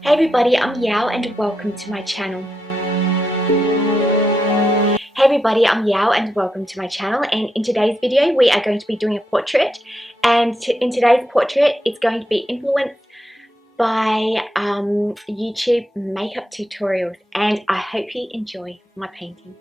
Hey everybody, I'm Yao and welcome to my channel. Hey everybody, I'm Yao and welcome to my channel, and in today's video we are going to be doing a portrait, and in today's portrait it's going to be influenced by YouTube makeup tutorials, and I hope you enjoy my painting.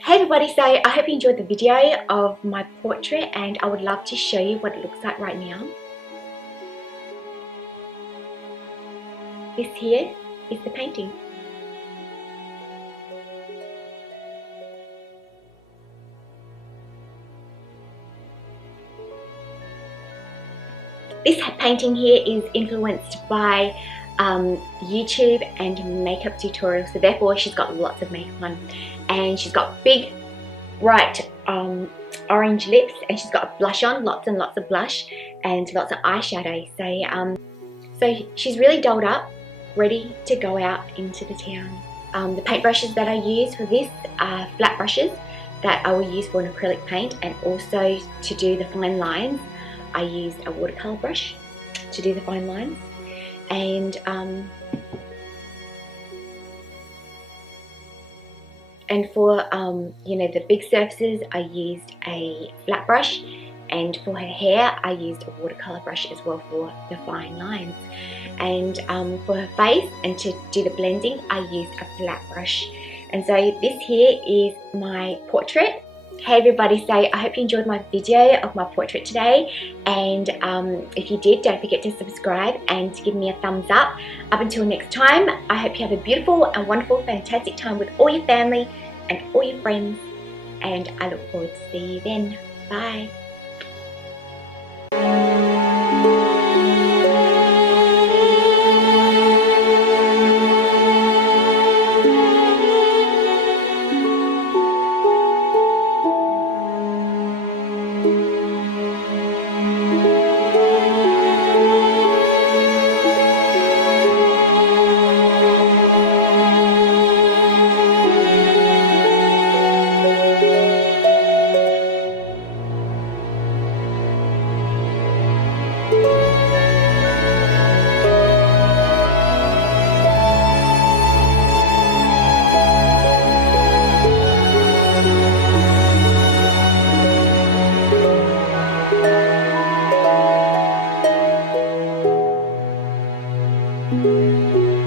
Hey everybody, so I hope you enjoyed the video of my portrait, and I would love to show you what it looks like right now. This here is the painting. This painting here is influenced by YouTube and makeup tutorials, so therefore she's got lots of makeup on, and she's got big bright orange lips, and she's got blush on, lots and lots of blush and lots of eyeshadow. So she's really dolled up, ready to go out into the town. The paintbrushes that I use for this are flat brushes that I will use for an acrylic paint, and also to do the fine lines I used a watercolor brush to do the fine lines. And for you know, the big surfaces I used a flat brush, and for her hair I used a watercolor brush as well for the fine lines. And for her face and to do the blending I used a flat brush. And so this here is my portrait. Hey everybody, so I hope you enjoyed my video of my portrait today, and if you did, don't forget to subscribe and to give me a thumbs up. Up until next time, I hope you have a beautiful and wonderful, fantastic time with all your family and all your friends, and I look forward to see you then. Bye. Thank you.